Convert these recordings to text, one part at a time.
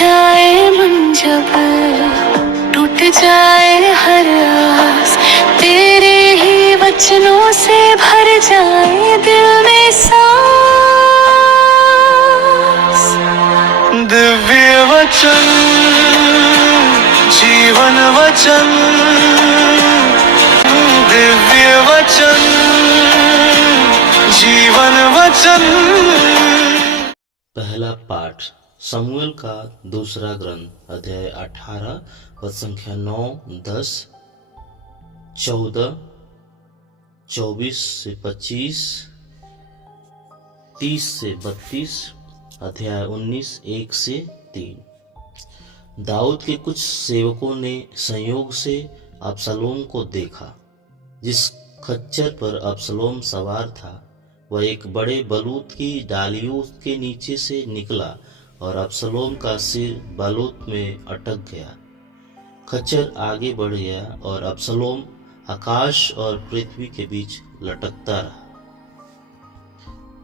जाए मन जब टूट जाए हर आस, तेरे ही वचनों से भर जाए दिल में सांस। दिव्य वचन, जीवन वचन, दिव्य वचन, जीवन वचन। पहला पाठ समूएल का दूसरा ग्रंथ अध्याय 18 पद संख्या 9, 10, 14, 24 से 25, 30 से 32, अध्याय 19 1 से 3। दाऊद के कुछ सेवकों ने संयोग से अबसलोम को देखा। जिस खच्चर पर अबसलोम सवार था वह एक बड़े बलूत की डालियों के नीचे से निकला और अबसलोम का सिर बलूत में अटक गया। खच्चर आगे बढ़ गया और अबसलोम आकाश और पृथ्वी के बीच लटकता रहा।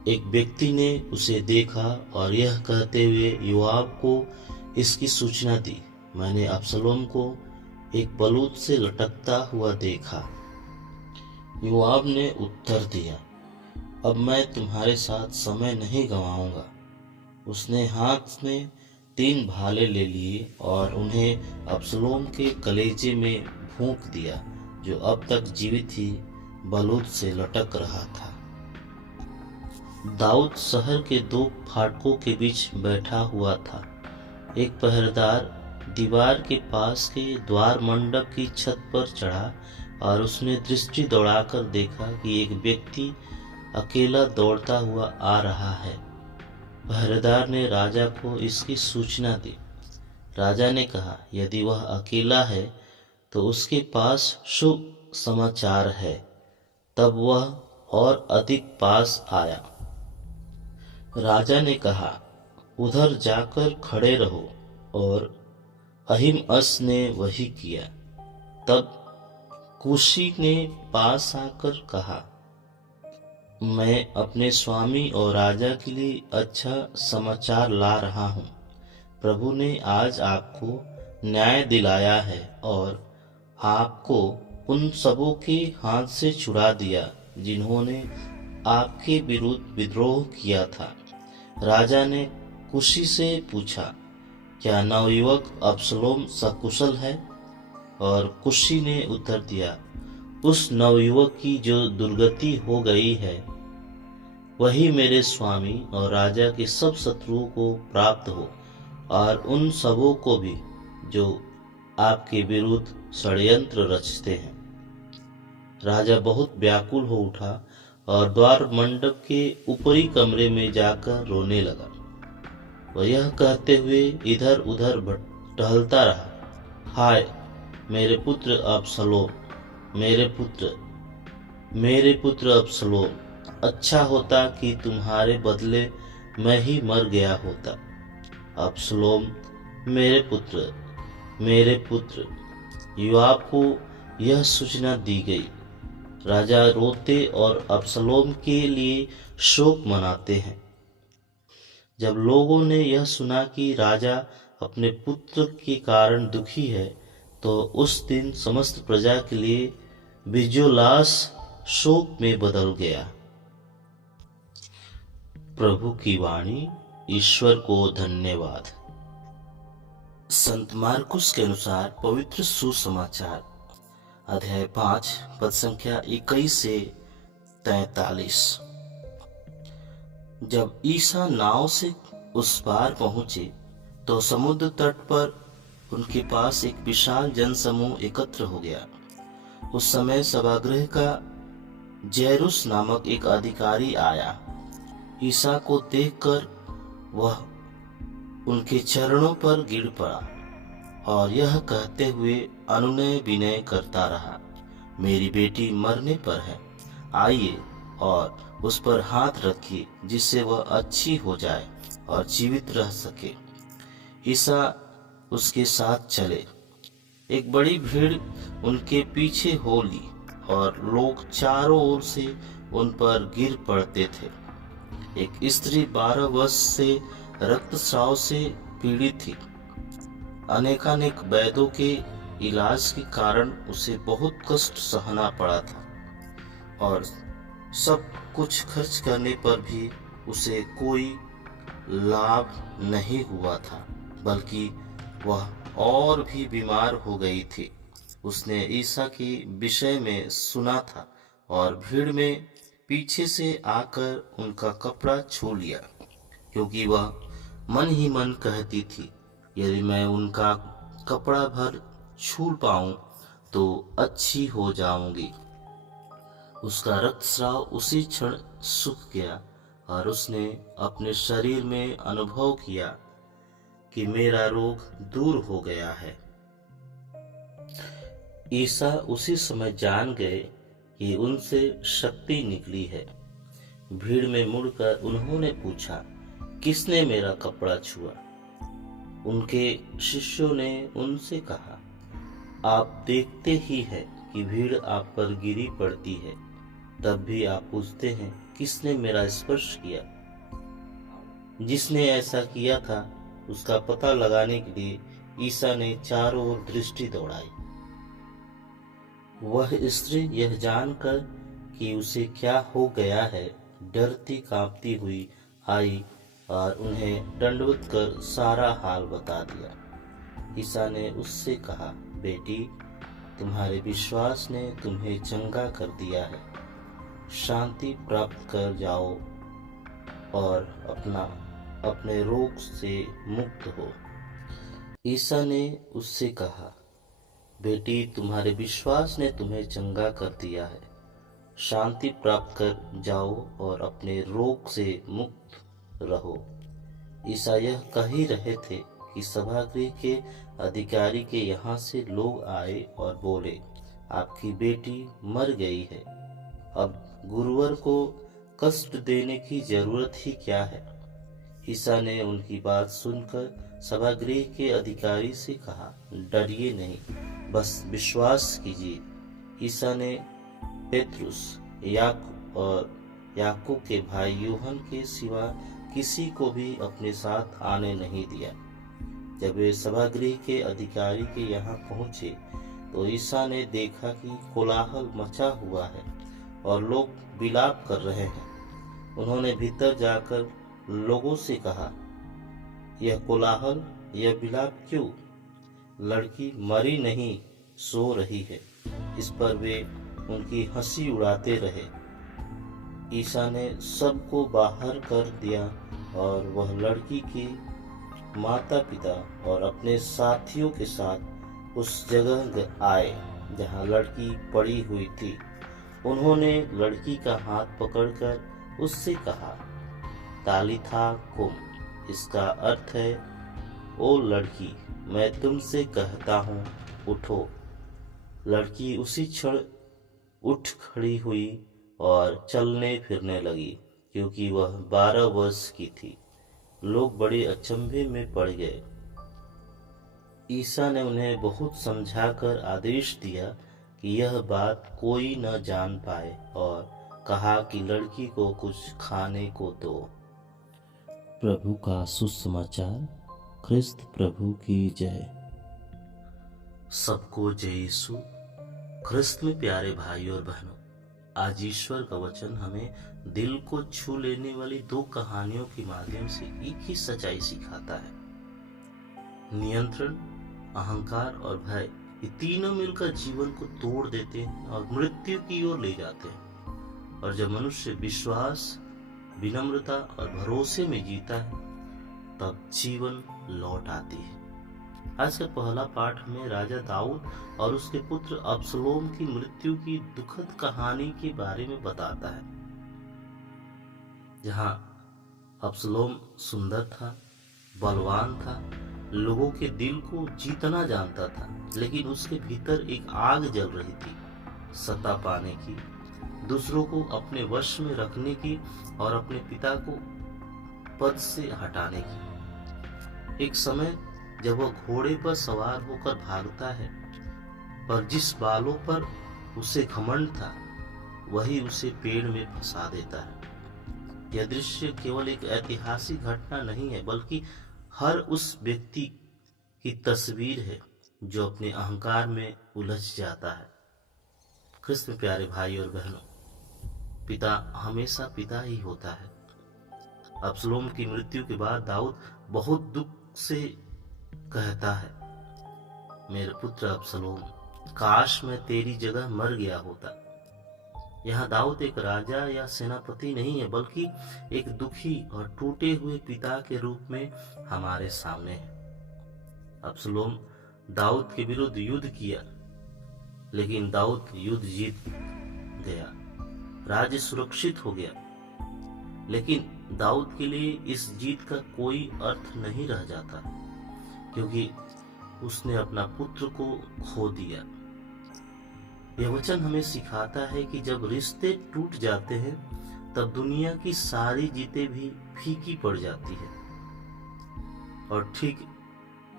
एक व्यक्ति ने उसे देखा और यह कहते हुए योआब को इसकी सूचना दी, मैंने अबसलोम को एक बलूत से लटकता हुआ देखा। योआब ने उत्तर दिया, अब मैं तुम्हारे साथ समय नहीं गंवाऊंगा। उसने हाथ में 3 भाले ले लिए और उन्हें अबसलोम के कलेजे में फूंक दिया, जो अब तक जीवित ही बलूत से लटक रहा था। दाऊद शहर के 2 फाटकों के बीच बैठा हुआ था। एक पहरेदार दीवार के पास के द्वार मंडप की छत पर चढ़ा और उसने दृष्टि दौड़ाकर देखा कि एक व्यक्ति अकेला दौड़ता हुआ आ रहा है। पहरेदार ने राजा को इसकी सूचना दी। राजा ने कहा, यदि वह अकेला है तो उसके पास शुभ समाचार है। तब वह और अधिक पास आया। राजा ने कहा, उधर जाकर खड़े रहो, और अहीमअस ने वही किया। तब कूशी ने पास आकर कहा, मैं अपने स्वामी और राजा के लिए अच्छा समाचार ला रहा हूँ। प्रभु ने आज आपको न्याय दिलाया है और आपको उन सबों के हाथ से छुड़ा दिया जिन्होंने आपके विरुद्ध विद्रोह किया था। राजा ने कुशी से पूछा, क्या नवयुवक अबसलोम सकुशल है? और कुशी ने उत्तर दिया, उस नवयुवक की जो दुर्गति हो गई है वही मेरे स्वामी और राजा के सब शत्रुओं को प्राप्त हो, और उन सबों को भी जो आपके विरुद्ध षड्यंत्र रचते हैं। राजा बहुत व्याकुल हो उठा और द्वार मंडप के ऊपरी कमरे में जाकर रोने लगा। वह यह कहते हुए इधर उधर टहलता रहा, हाय मेरे पुत्र अबसलोम, मेरे पुत्र अबसलोम, अच्छा होता कि तुम्हारे बदले मैं ही मर गया होता। अबसलोम, मेरे पुत्र। योआब को यह सूचना दी गई। राजा रोते और अबसलोम के लिए शोक मनाते हैं। जब लोगों ने यह सुना कि राजा अपने पुत्र के कारण दुखी है, तो उस दिन समस्त प्रजा के लिए विजयोल्लास शोक में बदल गया। प्रभु की वाणी। ईश्वर को धन्यवाद। संत मार्कुस के अनुसार पवित्र सुसमाचार अध्याय 5 पद संख्या 21 से 43। जब ईसा नाव से उस पार पहुंचे तो समुद्र तट पर उनके पास एक विशाल जनसमूह एकत्र हो गया। उस समय सभागृह का जैरुस नामक एक अधिकारी आया। ईसा को देखकर वह उनके चरणों पर गिर पड़ा और यह कहते हुए अनुनय विनय करता रहा, मेरी बेटी मरने पर है, आइए और उस पर हाथ रखिए जिससे वह अच्छी हो जाए और जीवित रह सके। ईसा उसके साथ चले। एक बड़ी भीड़ उनके पीछे हो ली और लोग चारों ओर से उन पर गिर पड़ते थे। एक स्त्री 12 वर्ष से रक्तस्राव से पीड़ित थी। अनेकानेक वैद्यों के इलाज के कारण उसे बहुत कष्ट सहना पड़ा था और सब कुछ खर्च करने पर भी उसे कोई लाभ नहीं हुआ था, बल्कि वह और भी बीमार हो गई थी। उसने ईसा के विषय में सुना था और भीड़ में पीछे से आकर उनका कपड़ा छू लिया, क्योंकि वह मन ही मन कहती थी, यदि मैं उनका कपड़ा भर छू पाऊं तो अच्छी हो जाऊंगी। उसका रक्तस्राव उसी क्षण सूख गया और उसने अपने शरीर में अनुभव किया कि मेरा रोग दूर हो गया है। ईसा उसी समय जान गए कि उनसे शक्ति निकली है। भीड़ में मुड़कर उन्होंने पूछा, किसने मेरा कपड़ा छुआ? उनके शिष्यों ने उनसे कहा, आप देखते ही हैं कि भीड़ आप पर गिरी पड़ती है, तब भी आप पूछते हैं, किसने मेरा स्पर्श किया? जिसने ऐसा किया था उसका पता लगाने के लिए ईसा ने चारों ओर दृष्टि दौड़ाई। वह स्त्री यह जानकर कि उसे क्या हो गया है, डरती कांपती हुई आई और उन्हें दंडवत कर सारा हाल बता दिया। ईसा ने उससे कहा, बेटी, तुम्हारे विश्वास ने तुम्हें चंगा कर दिया है, शांति प्राप्त कर जाओ और अपने रोग से मुक्त हो। ईसा ने उससे कहा, बेटी, तुम्हारे विश्वास ने तुम्हें चंगा कर दिया है, शांति प्राप्त कर जाओ और अपने रोग से मुक्त रहो। ईसा यह कह ही रहे थे कि सभागृह के अधिकारी के यहाँ से लोग आए और बोले, आपकी बेटी मर गई है, अब गुरुवर को कष्ट देने की जरूरत ही क्या है? ईसा ने उनकी बात सुनकर सभागृह के अधिकारी से कहा, डरिए नहीं, बस विश्वास कीजिए। ईसा ने पेतरुस, याकूब और याकूब के भाई यूहन के सिवा किसी को भी अपने साथ आने नहीं दिया। जब वे सभागृह के अधिकारी के यहाँ पहुँचे तो ईसा ने देखा कि कोलाहल मचा हुआ है और लोग विलाप कर रहे हैं। उन्होंने भीतर जाकर लोगों से कहा, यह कोलाहल, यह विलाप क्यों? लड़की मरी नहीं, सो रही है। इस पर वे उनकी हंसी उड़ाते रहे। ईसा ने सबको बाहर कर दिया और वह लड़की के माता पिता और अपने साथियों के साथ उस जगह आए जहां लड़की पड़ी हुई थी। उन्होंने लड़की का हाथ पकड़कर उससे कहा, तालिथा कुम, इसका अर्थ है, ओ लड़की, मैं तुमसे कहता हूँ, उठो। लड़की उसी क्षण उठ खड़ी हुई और चलने फिरने लगी, क्योंकि वह 12 वर्ष की थी। लोग बड़े अचंभे में पड़ गए। ईसा ने उन्हें बहुत समझाकर आदेश दिया कि यह बात कोई न जान पाए और कहा कि लड़की को कुछ खाने को दो। प्रभु का सुसमाचार। ख्रिस्त प्रभु की जय। सबको जय यीशु। ख्रिस्त में प्यारे भाई और बहनों, आज ईश्वर का वचन हमें दिल को छू लेने वाली 2 कहानियों के माध्यम से एक ही सच्चाई सिखाता है। नियंत्रण, अहंकार और भय, ये तीनों मिलकर जीवन को तोड़ देते हैं और मृत्यु की ओर ले जाते हैं। और जब मनुष्य विश्वास, विनम्रता और भरोसे में जीता है, तब जीवन लौट आती है। आज का पहला पाठ में राजा दाऊद और उसके पुत्र अबसलोम की मृत्यु की दुखद कहानी के बारे में बताता है, जहां अबसलोम सुंदर था, बलवान था, लोगों के दिल को जीतना जानता था, लेकिन उसके भीतर एक आग जल रही थी, सत्ता पाने की, दूसरों को अपने वश में रखने की और अपने पिता को पद से हटाने की। एक समय जब वह घोड़े पर सवार होकर भागता है, पर जिस बालों पर उसे घमंड था, वही उसे पेड़ में फंसा देता है। यह दृश्य केवल एक ऐतिहासिक घटना नहीं है, बल्कि हर उस व्यक्ति की तस्वीर है जो अपने अहंकार में उलझ जाता है। कृष्ण में प्यारे भाई और बहनों, पिता हमेशा पिता ही होता है। अबसलोम की मृत्यु के बाद दाऊद बहुत दुख से कहता है, मेरे पुत्र अबसलोम, काश मैं तेरी जगह मर गया होता। यहाँ दाऊद एक राजा या सेनापति नहीं है, बल्कि एक दुखी और टूटे हुए पिता के रूप में हमारे सामने है। अबसलोम दाऊद के विरुद्ध युद्ध किया, लेकिन दाऊद युद्ध जीत गया, राज्य सुरक्षित हो गया। लेकिन दाऊद के लिए इस जीत का कोई अर्थ नहीं रह जाता, क्योंकि उसने अपना पुत्र को खो दिया। यह वचन हमें सिखाता है कि जब रिश्ते टूट जाते हैं तब दुनिया की सारी जीतें भी फीकी पड़ जाती है। और ठीक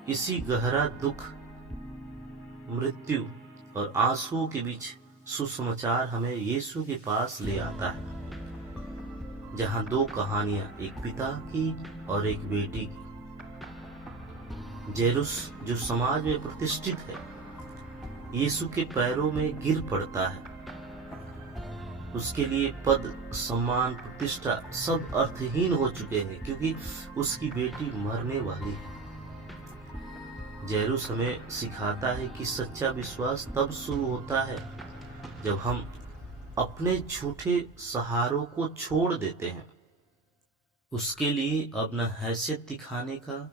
इसी गहरा दुख, मृत्यु और आंसुओं के बीच सुसमाचार हमें यीशु के पास ले आता है, जहां दो कहानियां, एक पिता की और एक बेटी की। जेरुस जो समाज में प्रतिष्ठित है, यीशु के पैरों में गिर पड़ता है। उसके लिए पद, सम्मान, प्रतिष्ठा सब अर्थहीन हो चुके हैं, क्योंकि उसकी बेटी मरने वाली है। जेरुस हमें सिखाता है कि सच्चा विश्वास तब शुरू होता है जब हम अपने झूठे सहारों को छोड़ देते हैं। उसके लिए अब न हैसियत दिखाने का,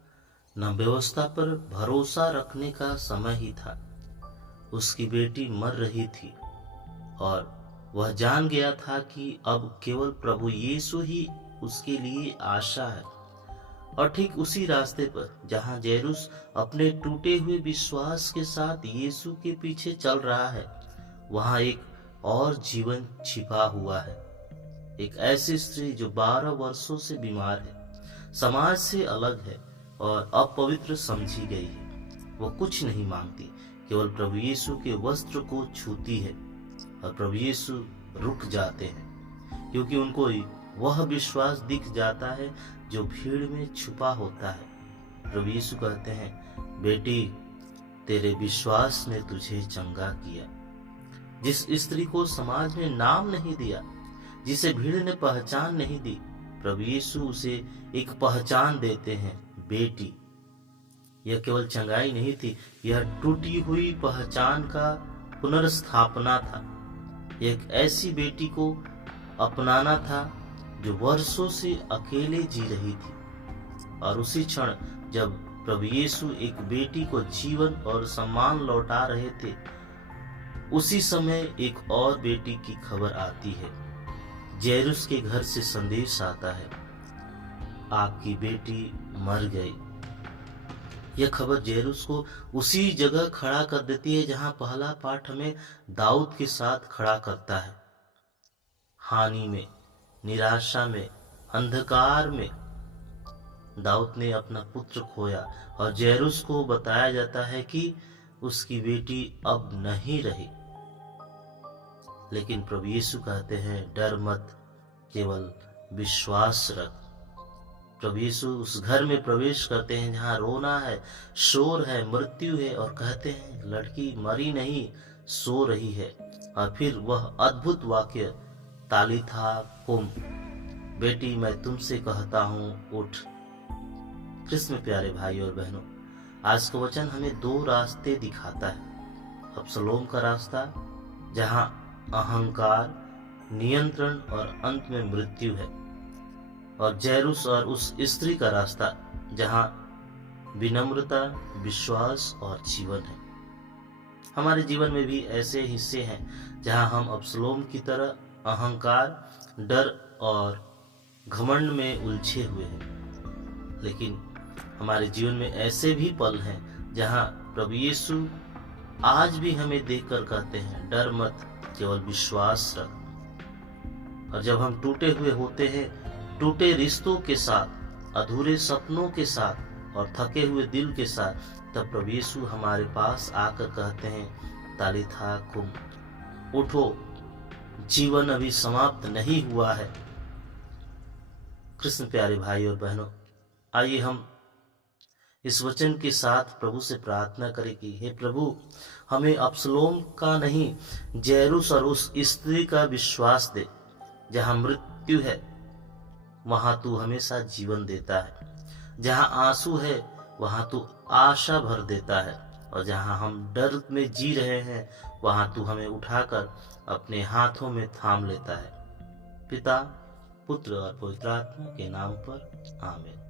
न व्यवस्था पर भरोसा रखने का समय ही था। उसकी बेटी मर रही थी और वह जान गया था कि अब केवल प्रभु यीशु ही उसके लिए आशा है। और ठीक उसी रास्ते पर जहां जेरुस अपने टूटे हुए विश्वास के साथ यीशु के पीछे चल रहा है, वहां एक और जीवन छिपा हुआ है। एक ऐसी स्त्री जो 12 वर्षों से बीमार है, समाज से अलग है और अपवित्र समझी गई है। वो कुछ नहीं मांगती, केवल प्रभु यीशु के वस्त्र को छूती है और प्रभु यीशु रुक जाते हैं, क्योंकि उनको वह विश्वास दिख जाता है जो भीड़ में छुपा होता है। प्रभु यीशु कहते हैं, बेटी, तेरे विश्वास ने तुझे चंगा किया। जिस स्त्री को समाज ने नाम नहीं दिया, जिसे भीड़ ने पहचान नहीं दी, प्रभु यीशु उसे एक पहचान देते हैं, बेटी। यह केवल चंगाई नहीं थी, यह टूटी हुई पहचान का पुनर्स्थापना था। एक ऐसी बेटी को अपनाना था जो वर्षों से अकेले जी रही थी, और उसी क्षण जब प्रभु यीशु एक बेटी को जीवन और सम्मान लौटा रहे थे, उसी समय एक और बेटी की खबर आती है। जेरुस के घर से संदेश आता है, आपकी बेटी मर गई। यह खबर जेरुस को उसी जगह खड़ा कर देती है जहां पहला पाठ हमें दाऊद के साथ खड़ा करता है। हानि में, निराशा में, अंधकार में दाऊद ने अपना पुत्र खोया, और जेरुस को बताया जाता है कि उसकी बेटी अब नहीं रही। लेकिन प्रभु यीशु कहते हैं, डर मत, केवल विश्वास रख। प्रभु यीशु उस घर में प्रवेश करते हैं जहां रोना है, शोर है, मृत्यु है, और कहते हैं, लड़की मरी नहीं, सो रही है। और फिर वह अद्भुत वाक्य, तालिथा कुम, बेटी मैं तुमसे कहता हूं, उठ। कृष्ण प्यारे भाई और बहनों, आज का वचन हमें दो रास्ते दिखाता है। अबसलोम का रास्ता जहां अहंकार, नियंत्रण और अंत में मृत्यु है, और जेरुस और उस स्त्री का रास्ता जहां विनम्रता, विश्वास और जीवन है। हमारे जीवन में भी ऐसे हिस्से हैं जहां हम अबसलोम की तरह अहंकार, डर और घमंड में उलझे हुए हैं। लेकिन हमारे जीवन में ऐसे भी पल हैं जहां प्रभु यीशु आज भी हमें देखकर कहते हैं, डर मत, केवल विश्वास रख। और जब हम टूटे हुए होते हैं, टूटे रिश्तों के साथ, अधूरे सपनों के साथ और थके हुए दिल के साथ, तब प्रभु यीशु हमारे पास आकर कहते हैं, तालिथा कुम, उठो, जीवन अभी समाप्त नहीं हुआ है। कृष्ण प्यारे भाई और बहनों, आइए हम इस वचन के साथ प्रभु से प्रार्थना करें कि हे प्रभु, हमें अब्सलोम का नहीं, जैरूस और उस स्त्री का विश्वास दे। जहाँ मृत्यु है वहाँ तू हमेशा जीवन देता है, जहाँ आंसू है वहाँ तू आशा भर देता है, और जहाँ हम डर में जी रहे हैं वहाँ तू हमें उठाकर अपने हाथों में थाम लेता है। पिता, पुत्र और पवित्र आत्मा के नाम पर आमीन।